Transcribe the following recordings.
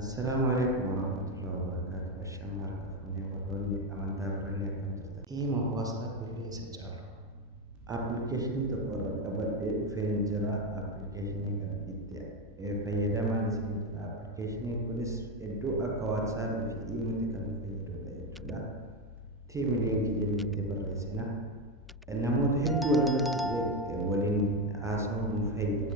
السلام عليكم ورحمة الله وبركاته. الشمال كفني وروني أمان دابرني أكون تفتح إيه ما واسطة باللي سجار application تقرر قبل فين جرا application كان بيديا فيدا ما نسمي application كلس يدو أكواتساب في إيمو تكلم فيدو كيدولا تيم لينك اللي تبرزنا النمو تهدو ولين آسو مفيد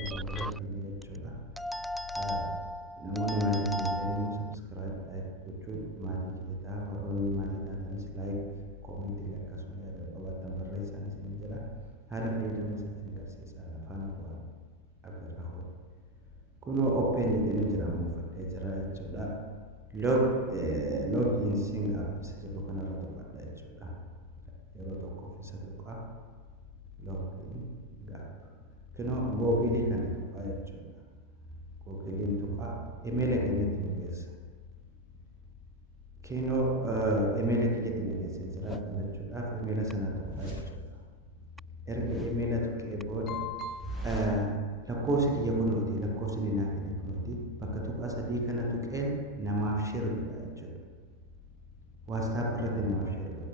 namoonni maatii keessanii subscribe gochuun maatii keessaa warroonni maatii taatanis like commentii akkasuma yaada qabaatan barreessan isin jira haala fayyadama isaanii agarsiisaa afaan bu'aa afirra hoo kunoo open jedhanii jira muufadhee jira jechuudha login sing up isa jedhu kanarra tuqadha jechuudha yeroo tokkoof isa tuqaa login gap kunoo googilii kana tuqaa jechuudha Google tuqa email keetti geessa. Kino email keetti geessa jira jechuudhaaf email sana tuqa jechuudha. Erga email tuqee booda lakkoofsi biyya kunuuti lakkoofsi dinaa keenya kunuuti bakka tuqaa sadii kana tuqee namaaf share godha jechuudha. WhatsApp irratti namaaf share godha.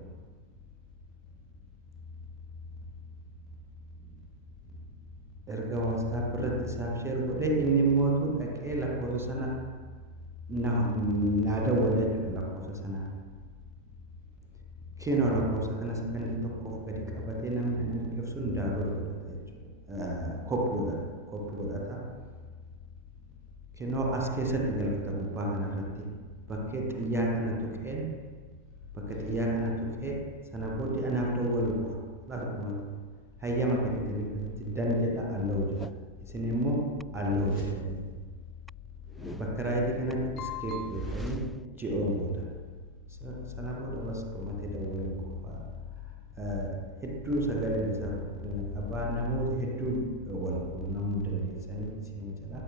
Erga WhatsApp irratti isaaf share godhe inni immoo dhaqee lakkoofsa sana naada wala jechuudha lakkoofsa sana. Keenoo lakkoofsa kana sagantii tokkoof gadi qabatee namni inni ibsuun daadoo godhata jechuudha. Koppii godhata. Keenoo as keessatti galfata gubbaa kanarratti bakkee xiyyaa kana tuqee bakka xiyyaa kana tuqee sana booddee anaaf dawwaluuf lakkuma hayyama kennitan dan jedha allahu jedha isin immoo allahu jedha bakka raayii kanatti escape godhanii ji'oon booda sana booda bas qabatee dawwaluu qofa hedduu sagalee isaa qabaa namoota hedduu wal quunnamuu dandeessanii isin jedha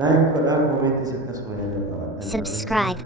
like godhaa koomeentis akkasuma yaada qabaatan subscribe